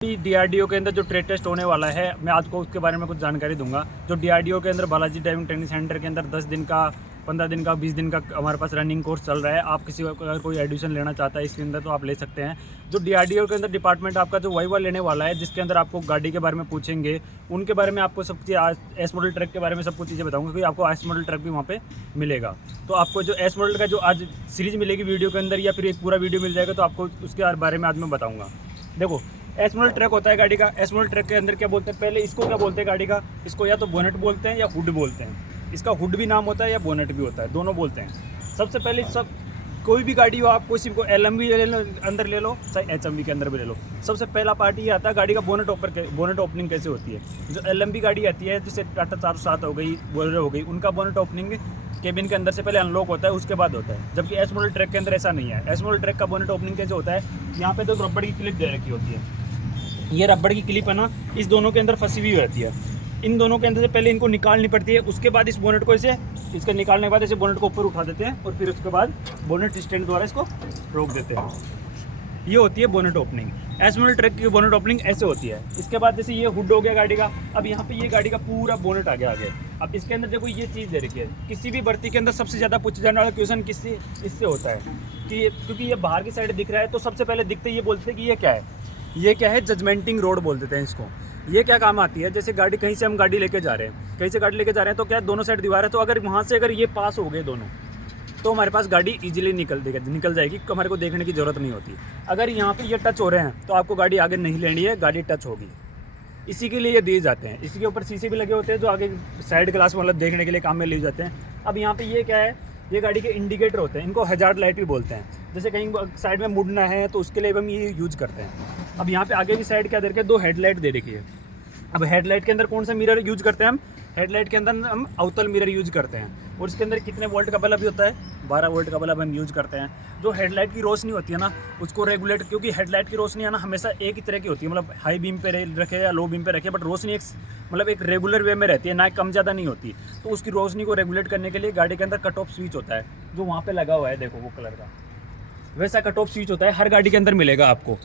DRDO के अंदर जो ट्रेड टेस्ट होने वाला है, मैं आपको उसके बारे में कुछ जानकारी दूंगा। जो डीआरडीओ के अंदर बालाजी ड्राइविंग ट्रेनिंग सेंटर के अंदर 10 दिन का, 15 दिन का, 20 दिन का हमारे पास रनिंग कोर्स चल रहा है। आप किसी को अगर कोई एडमिशन लेना चाहता है इसके अंदर तो आप ले सकते हैं। जो डीआरडीओ के अंदर डिपार्टमेंट आपका जो वाइवा लेने वाला है, जिसके अंदर आपको गाड़ी के बारे में पूछेंगे, उनके बारे में आपको सब एस मॉडल ट्रक के बारे में सब कुछ चीज़ें बताऊँगा, क्योंकि आपको एस मॉडल ट्रक भी वहाँ पे मिलेगा। तो आपको जो एस मॉडल का जो आज सीरीज मिलेगी वीडियो के अंदर, या फिर एक पूरा वीडियो मिल जाएगा, तो आपको उसके बारे में आज मैं बताऊँगा। देखो, एस मॉडल ट्रक होता है गाड़ी का। एस मॉडल ट्रक के अंदर क्या बोलते हैं, पहले इसको क्या बोलते हैं गाड़ी का, इसको या तो बोनेट बोलते हैं या हुड बोलते हैं। इसका हुड भी नाम होता है या बोनेट भी होता है, दोनों बोलते हैं। सबसे पहले कोई भी गाड़ी हो, आप किसी को LMV अंदर ले लो, चाहे HMV के अंदर भी ले लो, सबसे पहला पार्ट ये आता है गाड़ी का बोनेट ओपनिंग कैसे होती है। जो LMV गाड़ी आती है, जैसे टाटा 407 हो गई, बोलेरो हो गई, उनका बोनेट ओपनिंग केबिन के अंदर से पहले अनलॉक होता है, उसके बाद होता है। जबकि एस मॉडल ट्रक के अंदर ऐसा नहीं है। एस मॉडल ट्रक का बोनेट ओपनिंग कैसे होता है, यहाँ पे तो रबड़ की क्लिप दे रखी होती है। ये रबड़ की क्लिप है ना, इस दोनों के अंदर फंसी हुई रहती है। इन दोनों के अंदर से पहले इनको निकालनी पड़ती है, उसके बाद इस बोनेट को ऐसे, इसके निकालने के बाद ऐसे बोनेट को ऊपर उठा देते हैं, और फिर उसके बाद बोनेट स्टैंड द्वारा इसको रोक देते हैं। ये होती है bonnet opening. S model truck की बोनेट ओपनिंग ऐसे होती है। इसके बाद जैसे ये हुड हो गया गाड़ी का, अब यहाँ पे ये गाड़ी का पूरा बोनेट आ गया आगे। अब इसके अंदर देखो ये चीज़ दे रखी है। किसी भी भर्ती के अंदर सबसे ज़्यादा पूछे जाने वाला क्वेश्चन इससे होता है कि क्योंकि ये बाहर की साइड दिख रहा है, तो सबसे पहले दिखते ये बोलते हैं कि ये क्या है, ये क्या है, जजमेंटिंग रोड बोल देते हैं इसको। ये क्या काम आती है, जैसे गाड़ी कहीं से हम गाड़ी लेके जा रहे हैं, कहीं से गाड़ी लेके जा रहे हैं, तो क्या है, दोनों साइड दीवार है, तो अगर वहाँ से अगर ये पास हो गए दोनों, तो हमारे पास गाड़ी इजीली निकल जाएगी, हमारे को देखने की ज़रूरत नहीं होती। अगर यहाँ पे ये टच हो रहे हैं तो आपको गाड़ी आगे नहीं लेनी है, गाड़ी टच होगी। इसी के लिए ये दिए जाते हैं। इसी के ऊपर शीशे भी लगे होते हैं, जो आगे साइड ग्लास मतलब देखने के लिए काम में लिए जाते हैं। अब यहाँ पे ये क्या है, ये गाड़ी के इंडिकेटर होते हैं, इनको हैजार्ड लाइट भी बोलते हैं। जैसे कहीं साइड में मुड़ना है तो उसके लिए हम ये यूज़ करते हैं। अब यहाँ पे आगे की साइड क्या दे रखी है, 2 हेडलाइट दे रखी है। अब हेडलाइट के अंदर कौन सा मिरर यूज करते हैं हम, हेडलाइट के अंदर हम अवतल मिरर यूज करते हैं। और इसके अंदर कितने वोल्ट का बल्ब भी होता है, 12 वोल्ट का बल्ब हम यूज करते हैं। जो हेडलाइट की रोशनी होती है ना, उसको रेगुलेट, क्योंकि हेडलाइट की रोशनी है ना हमेशा एक ही तरह की होती है, मतलब हाई बीम पे रखे या लो बीम पे रखे, बट रोशनी एक रेगुलर वे में रहती है, ना कम ज़्यादा नहीं होती। तो उसकी रोशनी को रेगुलेट करने के लिए गाड़ी के अंदर कट ऑफ स्विच होता है, जो वहाँ पर लगा हुआ है, देखो वो कलर का, वैसा कट ऑफ स्विच होता है, हर गाड़ी के अंदर मिलेगा आपको।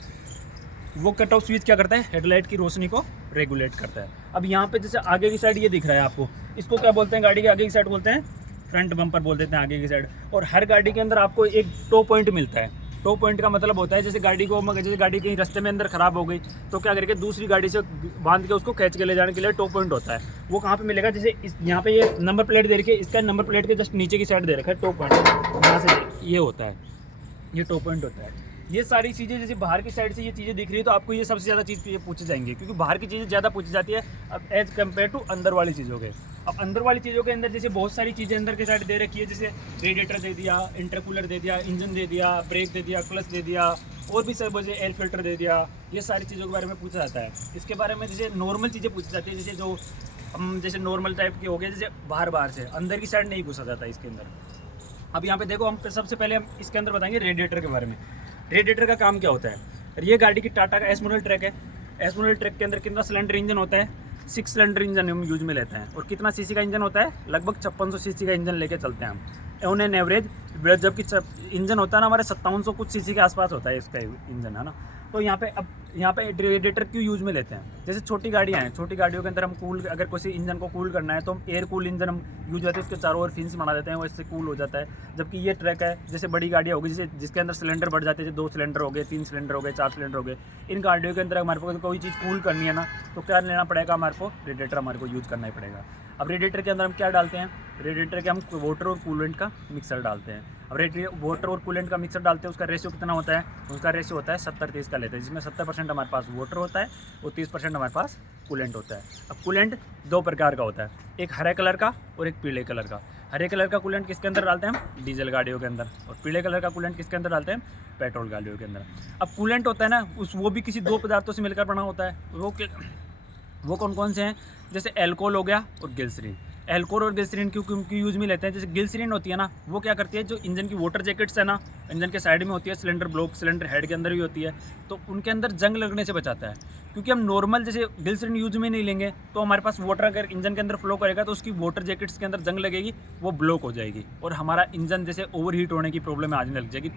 वो कट ऑफ स्विच क्या करता है, हेडलाइट की रोशनी को रेगुलेट करता है। अब यहाँ पे जैसे आगे की साइड ये दिख रहा है आपको, इसको क्या बोलते हैं, गाड़ी के आगे की साइड बोलते हैं फ्रंट बम्पर बोल देते हैं, आगे की साइड। और हर गाड़ी के अंदर आपको एक टो पॉइंट मिलता है। टो पॉइंट का मतलब होता है, जैसे गाड़ी कहीं रास्ते में अंदर खराब हो गई तो क्या करके दूसरी गाड़ी से बांध के उसको खींच के ले जाने के लिए टो पॉइंट होता है। वो कहाँ पे मिलेगा, जैसे यहाँ पे ये नंबर प्लेट दे रखी है, इसका नंबर प्लेट के जस्ट नीचे की साइड दे रखा है टो पॉइंट, यहाँ से ये होता है, ये टो पॉइंट होता है। ये सारी चीज़ें जैसे बाहर की साइड से ये चीज़ें दिख रही है, तो आपको ये सबसे ज़्यादा चीज़ पूछी जाएंगी, क्योंकि बाहर की चीज़ें ज़्यादा पूछी जाती है अब एज कम्पेयर टू अंदर वाली चीज़ों के। अब अंदर वाली चीज़ों के अंदर जैसे बहुत सारी चीज़ें अंदर के साइड दे रखी है, जैसे रेडिएटर दे दिया, इंटरकूलर दे दिया, इंजन दे दिया, ब्रेक दे दिया, क्लच दे दिया, और भी सब जैसे एयर फिल्टर दे दिया। ये सारी चीज़ों के बारे में पूछा जाता है। इसके बारे में जैसे नॉर्मल चीज़ें पूछी जाती है, जैसे जो हम जैसे नॉर्मल टाइप की हो गए, जैसे बाहर से अंदर की साइड नहीं घुसा जाता इसके अंदर। अब यहाँ पे देखो, हम सबसे पहले हम इसके अंदर बताएंगे रेडिएटर के बारे में। रेडिएटर का काम क्या होता है, ये गाड़ी की टाटा का एस मॉडल ट्रक है। एस मॉडल ट्रक के अंदर कितना सिलेंडर इंजन होता है, 6 सिलेंडर इंजन हम यूज में लेते हैं। और कितना सीसी का इंजन होता है, लगभग 5600 सीसी का इंजन लेके चलते हैं हम ऑन एन एवरेज। जबकि इंजन होता है ना हमारे 5700 कुछ सीसी के आसपास होता है इसका इंजन, है ना। तो यहाँ पे रेडिएटर क्यों यूज में लेते हैं, जैसे छोटी गाड़ियाँ हैं, छोटी गाड़ियों के अंदर हम अगर किसी इंजन को कूल करना है तो हम एयर कूल इंजन हम यूज होते हैं, उसके चारों ओर फिन्स बना देते हैं, वो इससे कूल हो जाता है। जबकि ये ट्रक है, जैसे बड़ी गाड़ियाँ होगी, जिसके अंदर सिलेंडर बढ़ जाते हैं, जैसे 2 सिलेंडर हो गए, 3 सिलेंडर हो गए, 4 सिलेंडर हो गए, इन गाड़ियों के अंदर हमारे को कोई चीज़ कूल करनी है ना, तो क्या लेना पड़ेगा, हमारे को रेडिएटर हमारे को यूज़ करना ही पड़ेगा। अब रेडिएटर के अंदर हम क्या डालते हैं, रेडिएटर के हम वाटर और कूलेंट का मिक्सर डालते हैं। अब वाटर और कूलेंट का मिक्सर डालते हैं, उसका रेशियो कितना होता है, उसका रेशियो होता है 70-30 का लेते हैं, जिसमें 70% हमारे पास वाटर होता है और 30% हमारे पास कूलेंट होता है। अब कूलेंट 2 प्रकार का होता है, एक हरे कलर का और एक पीले कलर का। हरे कलर का कूलेंट किसके अंदर डालते हैं हम, डीजल गाड़ियों के अंदर, और पीले कलर का कूलेंट किसके अंदर डालते हैं, पेट्रोल गाड़ियों के अंदर। अब कूलेंट होता है ना, वो भी किसी 2 पदार्थों से मिलकर बना होता है। वो कौन कौन से हैं, जैसे एल्कोहल हो गया और ग्लिसरीन। एल्कोहल और ग्लिसरीन क्यों यूज़ में लेते हैं, जैसे ग्लिसरीन होती है ना, वो क्या करती है, जो इंजन की वाटर जैकेट्स है ना, इंजन के साइड में होती है, सिलेंडर ब्लॉक सिलेंडर हेड के अंदर भी होती है, तो उनके अंदर जंग लगने से बचाता है। क्योंकि हम नॉर्मल जैसे ग्लिसरीन यूज में नहीं लेंगे तो हमारे पास वाटर अगर इंजन के अंदर फ्लो करेगा तो उसकी वाटर जैकेट्स के अंदर जंग लगेगी, वो ब्लॉक हो जाएगी और हमारा इंजन जैसे ओवर हीट होने की प्रॉब्लम आने लग जाएगी।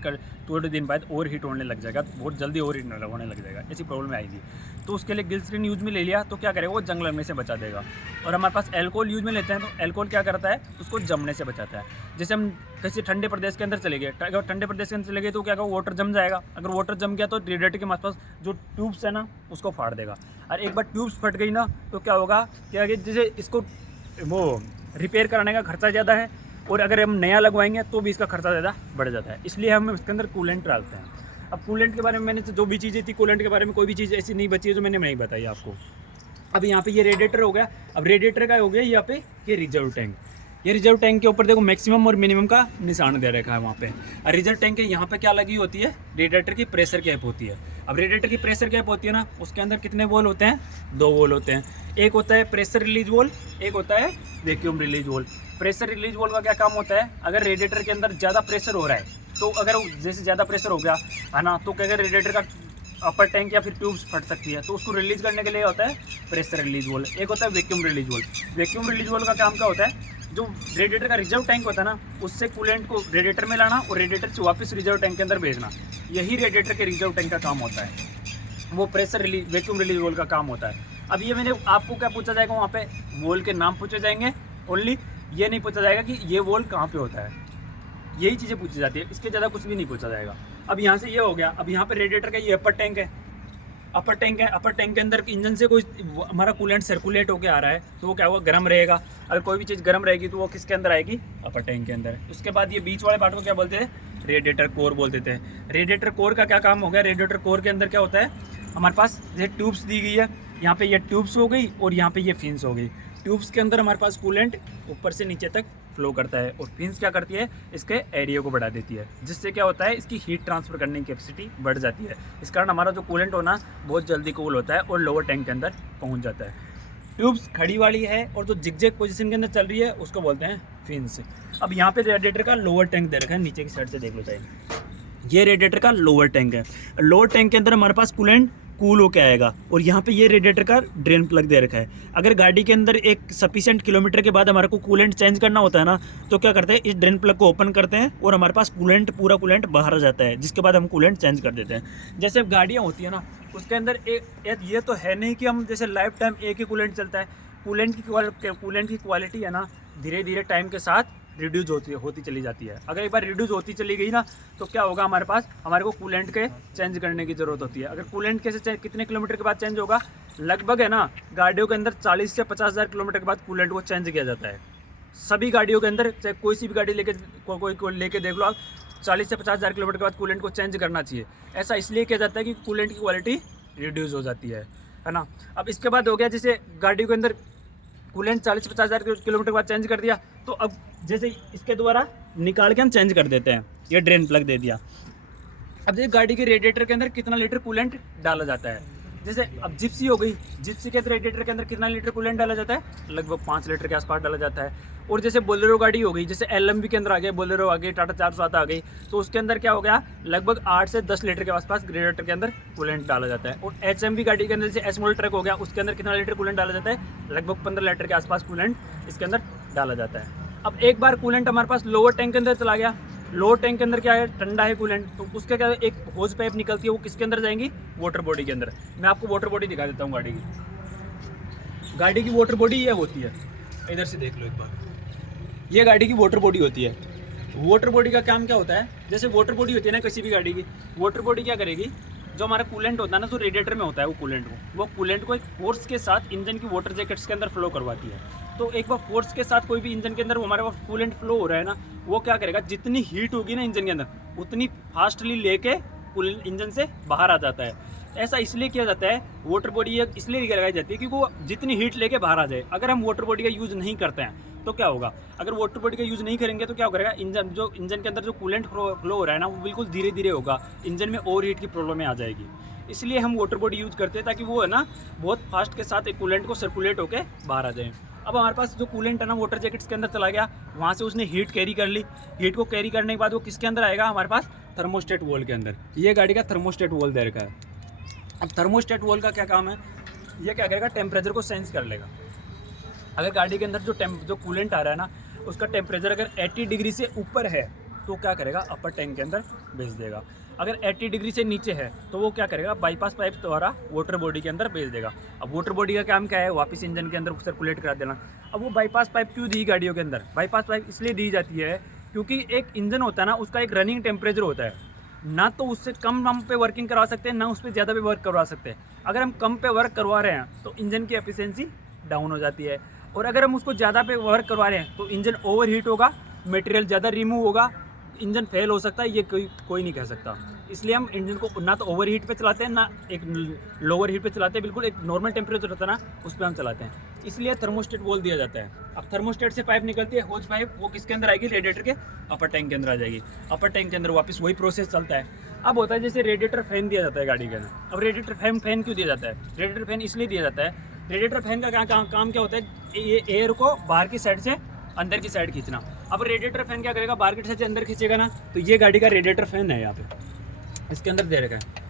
थोड़े दिन बाद ओवर हीट होने लग जाएगा, बहुत जल्दी ओवर हीट होने लग जाएगा, ऐसी प्रॉब्लम आएगी। तो उसके लिए ग्लिसरीन यूज में ले लिया तो क्या करेगा, वो जंग लगने से बचा देगा। और हमारे पास एल्कोहल यूज में लेते हैं तो एल्कोहल क्या करता है, उसको जमने से बचाता है। जैसे हम किसी ठंडे प्रदेश के अंदर चले गए, अगर ठंडे प्रदेश के अंदर चले गए तो क्या होगा, वाटर जम जाएगा। अगर वाटर जम गया तो रेडिएटर के आसपास जो ट्यूब्स है ना उसको फाड़ देगा। और एक बार ट्यूब्स फट गई ना तो क्या होगा, क्या जैसे इसको वो रिपेयर कराने का खर्चा ज़्यादा है और अगर हम नया लगवाएंगे तो भी इसका खर्चा ज़्यादा बढ़ जाता है। इसलिए हम इसके अंदर कूलेंट डालते हैं। अब कूलेंट के बारे में मैंने जो भी चीज़ें थी, कूलेंट के बारे में कोई भी चीज़ ऐसी नहीं बची है जो मैंने नहीं बताई आपको। अब यहाँ पे ये रेडिएटर हो गया। अब रेडिएटर का हो गया यहाँ पे ये रिजर्व टैंक। ये रिजर्व टैंक के ऊपर देखो मैक्सिमम और मिनिमम का निशान दे रखा है वहाँ पे। और रिजर्व टैंक के यहाँ पे क्या लगी होती है, रेडिएटर की प्रेशर कैप होती है। अब रेडिएटर की प्रेशर कैप होती है ना, उसके अंदर कितने वोल होते हैं, 2 वोल होते हैं। एक होता है प्रेशर रिलीज वोल, एक होता है वैक्यूम रिलीज वोल। प्रेशर रिलीज वोल का क्या काम होता है, अगर रेडिएटर के अंदर ज़्यादा प्रेशर हो रहा है तो अगर जैसे ज़्यादा प्रेशर हो गया है ना, तो क्या अगर रेडिएटर का अपर टैंक या फिर ट्यूब्स फट सकती है, तो उसको रिलीज करने के लिए होता है प्रेशर रिलीज वोल। एक होता है वैक्यूम रिलीज वोल। वैक्यूम रिलीज वोल का काम क्या होता है, जो रेडिएटर का रिजर्व टैंक होता है ना, उससे कूलेंट को रेडिएटर में लाना और रेडिएटर से वापस रिजर्व टैंक के अंदर भेजना। यही रेडिएटर के रिजर्व टैंक का काम होता है, वो प्रेशर रिलीज वैक्यूम रिलीज वोल का काम होता है। अब ये मैंने आपको क्या पूछा जाएगा, वहाँ पे वोल के नाम पूछे जाएंगे ओनली, ये नहीं पूछा जाएगा कि ये वोल कहाँ पे होता है। यही चीज़ें पूछी जाती है, इसके ज़्यादा कुछ भी नहीं पूछा जाएगा। अब यहाँ से ये हो गया। अब यहाँ पे रेडिएटर का ये अपर टैंक है, अपर टैंक है। अपर टैंक के अंदर इंजन से कोई हमारा कूलेंट सर्कुलेट होकर आ रहा है तो वो क्या हुआ, गर्म रहेगा। अगर कोई भी चीज़ गर्म रहेगी तो वो किसके अंदर आएगी, अपर टैंक के अंदर। उसके बाद ये बीच वाले पार्ट को क्या बोलते हैं, रेडिएटर कोर बोलते थे। रेडिएटर कोर का क्या काम हो गया, रेडिएटर कोर के अंदर क्या होता है, हमारे पास ये ट्यूब्स दी गई है, यहाँ पे ये ट्यूब्स हो गई और यहाँ पे ये फिन्स हो गई। ट्यूब्स के अंदर हमारे पास कूलेंट ऊपर से नीचे तक फ्लो करता है और फिन्स क्या करती है, इसके एरिया को बढ़ा देती है, जिससे क्या होता है, इसकी हीट ट्रांसफर करने की कैपेसिटी बढ़ जाती है। इस कारण हमारा जो कूलेंट होना बहुत जल्दी कूल होता है और लोअर टैंक के अंदर पहुंच जाता है। ट्यूब्स खड़ी वाली है और जो जिगजैग पोजीशन के अंदर चल रही है उसको बोलते हैं फिन्स। अब यहाँ पे रेडिएटर का लोअर टैंक दे रखा है, नीचे की साइड से देख लो चाहिए, ये रेडिएटर का लोअर टैंक है। लोअर टैंक के अंदर हमारे पास कूलेंट कूल होके आएगा और यहाँ पे ये रेडिएटर का ड्रेन प्लग दे रखा है। अगर गाड़ी के अंदर एक सफिशिएंट किलोमीटर के बाद हमारे को कूलेंट चेंज करना होता है ना, तो क्या करते हैं, इस ड्रेन प्लग को ओपन करते हैं और हमारे पास कूलेंट पूरा कूलेंट बाहर आ जाता है, जिसके बाद हम कूलेंट चेंज कर देते हैं। जैसे गाड़ियाँ होती है ना, उसके अंदर ये तो है नहीं कि हम जैसे लाइफ टाइम एक ही कूलेंट चलता है। कूलेंट की क्वालिटी है ना, धीरे धीरे टाइम के साथ रिड्यूज होती चली जाती है। अगर एक बार रिड्यूज होती चली गई ना तो क्या होगा, हमारे को कूलेंट के चेंज करने की ज़रूरत होती है। अगर कूलेंट कैसे कितने किलोमीटर के बाद चेंज होगा, लगभग है ना, गाड़ियों के अंदर 40 से 50 हज़ार किलोमीटर के बाद कूलेंट को चेंज किया जाता है। सभी गाड़ियों के अंदर, चाहे कोई सी भी गाड़ी कोई लेके देख लो आप, 40 से 50 हज़ार किलोमीटर के बाद कूलेंट को चेंज करना चाहिए। ऐसा इसलिए किया जाता है कि कूलेंट की क्वालिटी रिड्यूस हो जाती है ना। अब इसके बाद हो गया, जैसे गाड़ियों के अंदर कूलेंट 40 से 50 हज़ार किलोमीटर के बाद चेंज कर दिया, तो अब जैसे इसके द्वारा निकाल के हम चेंज कर देते हैं, ये ड्रेन प्लग दे दिया। अब देखिए गाड़ी के रेडिएटर के अंदर कितना लीटर कूलेंट डाला जाता है। जैसे अब जिप्सी हो गई, जिप्सी के रेडिएटर के अंदर कितना लीटर कूलेंट डाला जाता है, लगभग 5 लीटर के आसपास डाला जाता है। और जैसे बोलेरो गाड़ी हो गई, जैसे LMV के अंदर आ गए, बोलेरो आ गई, टाटा 407 आ गई, तो उसके अंदर क्या हो गया, लगभग 8 से 10 लीटर के आसपास रेडिएटर के अंदर कूलेंट डाला जाता है। और HMV गाड़ी के अंदर जैसे स्मॉल ट्रक हो गया, उसके अंदर कितना लीटर कूलेंट डाला जाता है, लगभग 15 लीटर के आसपास कूलेंट इसके अंदर डाला जाता है। अब एक बार कूलेंट हमारे पास लोअर टैंक के अंदर चला गया, लोअर टैंक के अंदर क्या है, ठंडा है कूलेंट, तो उसके क्या एक होज पाइप निकलती है, वो किसके अंदर जाएंगी, वाटर बॉडी के अंदर। मैं आपको वाटर बॉडी दिखा देता हूँ गाड़ी की वाटर बॉडी ये होती है, इधर से देख लो एक बार, ये गाड़ी की वाटर बॉडी होती है। वाटर बॉडी का काम क्या होता है, जैसे वाटर बॉडी होती है ना किसी भी गाड़ी की, वाटर बॉडी क्या करेगी, जो हमारा कूलेंट होता है ना, जो रेडिएटर में होता है, वो कूलेंट को एक फोर्स के साथ इंजन की वाटर जैकेट्स के अंदर फ्लो करवाती है। तो एक बार फोर्स के साथ कोई भी इंजन के अंदर हमारे पास कूलेंट फ्लो हो रहा है ना, वो क्या करेगा, जितनी हीट होगी ना इंजन के अंदर, उतनी फास्टली लेके इंजन से बाहर आ जाता है। ऐसा इसलिए किया जाता है, वाटर बॉडी इसलिए लगाई जाती है क्योंकि वो जितनी हीट लेके बाहर आ जाए। अगर हम वाटर बॉडी का यूज़ नहीं करते हैं तो क्या होगा, अगर वाटर बॉडी का यूज़ नहीं करेंगे तो क्या करेगा, इंजन के अंदर जो कूलेंट फ्लो हो रहा है ना, वो बिल्कुल धीरे धीरे होगा, इंजन में ओवर हीट की प्रॉब्लम आ जाएगी। इसलिए हम वाटर बॉडी यूज़ करते हैं ताकि वो है ना बहुत फास्ट के साथ एक कूलेंट को सर्कुलेट होकर बाहर आ जाए। अब हमारे पास जो कूलेंट है ना वाटर जैकेट्स के अंदर चला गया, वहाँ से उसने हीट कैरी कर ली, हीट को कैरी करने के बाद वो किसके अंदर आएगा, हमारे पास थर्मोस्टेट वॉल के अंदर। ये गाड़ी का थर्मोस्टेट वॉल दे रखा है, अब थर्मोस्टेट वॉल्व का क्या काम है, ये क्या करेगा, टेम्परेचर को सेंस कर लेगा। अगर गाड़ी के अंदर जो कूलेंट आ रहा है ना, उसका टेम्परेचर अगर 80 डिग्री से ऊपर है तो क्या करेगा, अपर टैंक के अंदर भेज देगा। अगर 80 डिग्री से नीचे है तो वो क्या करेगा, बाईपास पाइप द्वारा वाटर बॉडी के अंदर भेज देगा। अब वाटर बॉडी का काम क्या है, वापस इंजन के अंदर सर्कुलेट करा देना। अब वो बाईपास पाइप क्यों दी गाड़ियों के अंदर, बाईपास पाइप इसलिए दी जाती है क्योंकि एक इंजन होता है ना, उसका एक रनिंग टेम्परेचर होता है, ना तो उससे कम हम पे वर्किंग करवा सकते हैं, ना उस पर ज़्यादा पे वर्क करवा सकते हैं। अगर हम कम पे वर्क करवा रहे हैं तो इंजन की एफिशिएंसी डाउन हो जाती है, और अगर हम उसको ज़्यादा पे वर्क करवा रहे हैं तो इंजन ओवर हीट होगा, मटेरियल ज़्यादा रिमूव होगा, इंजन फेल हो सकता है, ये कोई नहीं कह सकता। इसलिए हम इंजन को ना तो ओवर हीट पे चलाते हैं, ना एक लोअर हीट पे चलाते हैं, बिल्कुल एक नॉर्मल टेम्परेचर होता है ना, उस पर हम चलाते हैं। इसलिए थर्मोस्टेट बोल दिया जाता है। अब थर्मोस्टेट से पाइप निकलती है, होज पाइप, वो किसके अंदर आएगी, रेडिएटर के अपर टैंक के अंदर आ जाएगी। अपर टैंक के अंदर वापस वही प्रोसेस चलता है। अब होता है जैसे रेडिएटर फैन दिया जाता है गाड़ी के अंदर। अब रेडिएटर फैन क्यों दिया जाता है, रेडिएटर फैन इसलिए दिया जाता है, रेडिएटर फैन का काम क्या होता है, ये एयर को बाहर की साइड से अंदर की साइड खींचना। अब रेडिएटर फैन क्या करेगा, बाहर की साइड से अंदर खींचेगा ना, तो ये गाड़ी का रेडिएटर फैन है, यहाँ पे इसके अंदर दे रखा है,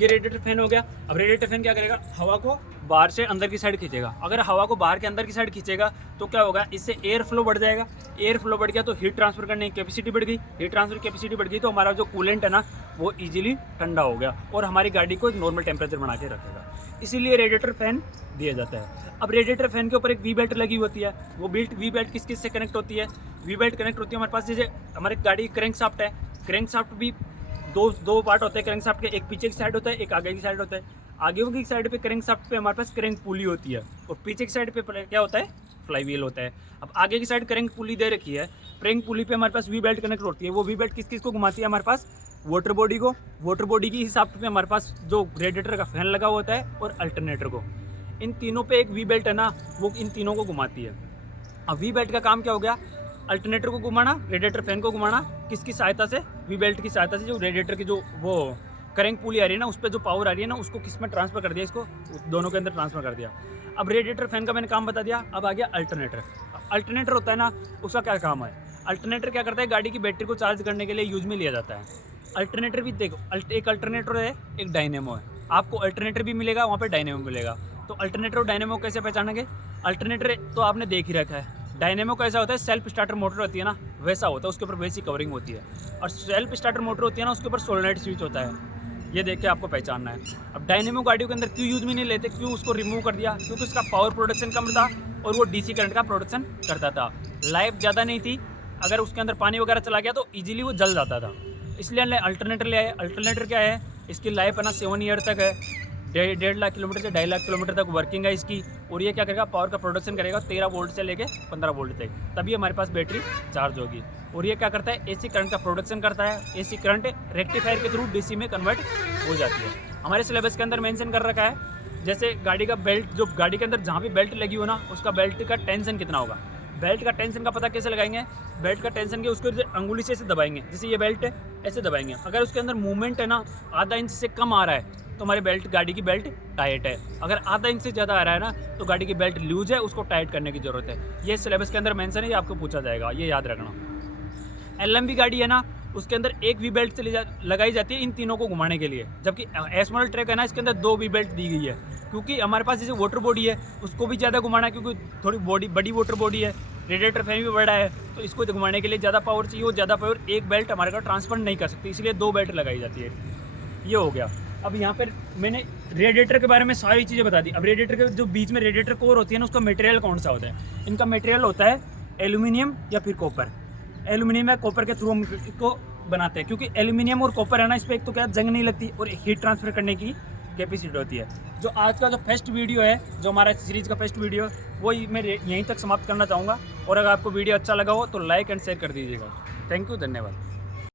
ये रेडिएटर फैन हो गया। अब रेडिएटर फैन क्या करेगा, हवा को बाहर से अंदर की साइड खींचेगा। अगर हवा को बाहर के अंदर की साइड खींचेगा तो क्या होगा, इससे एयर फ्लो बढ़ जाएगा। एयर फ्लो बढ़ गया तो हीट ट्रांसफर करने की कैपेसिटी बढ़ गई, हीट ट्रांसफर कैपेसिटी बढ़ गई तो हमारा जो कूलेंट है ना, वो इजीली ठंडा हो गया और हमारी गाड़ी को एक नॉर्मल टेम्परेचर बना के रखेगा। इसीलिए रेडिएटर फैन दिया जाता है। अब रेडिएटर फैन के ऊपर एक वी बेल्ट लगी होती है, वो वी बेल्ट किस से कनेक्ट होती है, वी बेल्ट कनेक्ट होती है हमारे पास, जैसे हमारी गाड़ी क्रैंक शाफ्ट है, क्रैंक शाफ्ट भी दो पार्ट होते हैं क्रैंक शाफ्ट के, एक पीछे की साइड होता है, एक आगे की साइड होता है। आगे की साइड पे क्रैंक शाफ्ट पे हमारे पास क्रैंक पुली होती है, और पीछे की साइड पे क्या होता है, फ्लाई व्हील होता है। अब आगे की साइड क्रैंक पुली दे रखी है, क्रैंक पुली पे हमारे पास वी बेल्ट कनेक्ट होती है। वो वी बेल्ट किस को घुमाती है, हमारे पास वाटर बॉडी को, वाटर बॉडी की हिसाब पे हमारे पास जो रेडिएटर का फैन लगा होता है और अल्टरनेटर को, इन तीनों पे एक वी बेल्ट है ना, वो इन तीनों को घुमाती है। अब वी बेल्ट का काम क्या हो गया, अल्टरनेटर को घुमाना, रेडिएटर फैन को घुमाना, किसकी सहायता से, वी बेल्ट की सहायता से। जो रेडिएटर की जो वो क्रैंक पुली आ रही है ना, उस पर जो पावर आ रही है ना, उसको किस में ट्रांसफर कर दिया, इसको दोनों के अंदर ट्रांसफर कर दिया। अब रेडिएटर फैन का मैंने काम बता दिया, अब आ गया अल्टरनेटर। अल्टरनेटर होता है ना, उसका क्या काम है, अल्टरनेटर क्या करता है, गाड़ी की बैटरी को चार्ज करने के लिए यूज में लिया जाता है। अल्टरनेटर भी देखो, एक अल्टरनेटर है, एक डायनेमो है। आपको अल्टरनेटर भी मिलेगा, वहाँ पे डायनेमो मिलेगा। तो अल्टरनेटर और डायनेमो कैसे पहचानेंगे, अल्टरनेटर तो आपने देख ही रखा है, डायनेमो कैसा होता है, सेल्फ स्टार्टर मोटर होती है ना, वैसा होता है, उसके ऊपर वैसी कवरिंग होती है। और सेल्फ स्टार्टर मोटर होती है ना, उसके ऊपर सोलेनाइड स्विच होता है, ये देख के आपको पहचानना है। अब डायनेमो गाड़ियों के अंदर क्यों यूज में नहीं लेते, क्यों उसको रिमूव कर दिया, क्योंकि उसका पावर प्रोडक्शन कम था और वो डीसी करंट का प्रोडक्शन करता था, लाइफ ज़्यादा नहीं थी, अगर उसके अंदर पानी वगैरह चला गया तो ईजिली वो जल जाता था, इसलिए हमने अल्टरनेटर ले आए। अल्टरनेटर क्या है, इसकी लाइफ है ना 7 ईयर तक है, 1.5 लाख किलोमीटर से 2.5 लाख किलोमीटर तक वर्किंग है इसकी। और ये क्या करेगा, पावर का प्रोडक्शन करेगा 13 वोल्ट से लेके 15 वोल्ट तक, तभी हमारे पास बैटरी चार्ज होगी। और ये क्या करता है, एसी करंट का प्रोडक्शन करता है, एसी करंट रेक्टिफायर के थ्रू डीसी में कन्वर्ट हो जाती है। हमारे सिलेबस के अंदर मेंशन कर रखा है, जैसे गाड़ी का बेल्ट, जो गाड़ी के अंदर जहाँ भी बेल्ट लगी हो ना, उसका बेल्ट का टेंशन कितना होगा। बेल्ट का टेंशन का पता कैसे लगाएंगे, बेल्ट का टेंशन के उसको अंगुली से ऐसे दबाएंगे, जैसे ये बेल्ट है ऐसे दबाएंगे, अगर उसके अंदर मूवमेंट है ना आधा इंच से कम आ रहा है तो हमारे बेल्ट, गाड़ी की बेल्ट टाइट है, अगर आधा इंच से ज़्यादा आ रहा है ना तो गाड़ी की बेल्ट लूज है, उसको टाइट करने की ज़रूरत है। ये सिलेबस के अंदर मेंशन है, ये आपको पूछा जाएगा, ये याद रखना। LMB गाड़ी है ना, उसके अंदर एक वी बेल्ट लगाई जाती है इन तीनों को घुमाने के लिए, जबकि एस मॉडल ट्रैक है ना, इसके अंदर 2 वी बेल्ट दी गई है, क्योंकि हमारे पास जैसे वाटर बॉडी है उसको भी ज़्यादा घुमाना है, क्योंकि थोड़ी बड़ी वाटर बॉडी है, रेडिएटर फैन भी बड़ा है, तो इसको घुमाने के लिए ज़्यादा पावर चाहिए, वो ज़्यादा पावर एक बेल्ट हमारे का ट्रांसफर नहीं कर सकती, इसलिए 2 बेल्ट लगाई जाती है। ये हो गया। अब यहाँ पर मैंने रेडिएटर के बारे में सारी चीज़ें बता दी। अब रेडिएटर के जो बीच में रेडिएटर कोर होती है ना, उसका मटेरियल कौन सा होता है, इनका मटेरियल होता है एल्यूमिनियम या फिर कॉपर। एल्यूमिनियम या कॉपर के थ्रू हम इसको बनाते हैं, क्योंकि एल्यूमिनियम और कॉपर है ना, इस पर एक तो क्या जंग नहीं लगती और हीट ट्रांसफर करने की कैपेसिटी होती है। जो आज का जो फर्स्ट वीडियो है, जो हमारा सीरीज़ का फर्स्ट वीडियो है, वो मैं यहीं तक समाप्त करना चाहूँगा। और अगर आपको वीडियो अच्छा लगा हो तो लाइक एंड शेयर कर दीजिएगा। थैंक यू, धन्यवाद।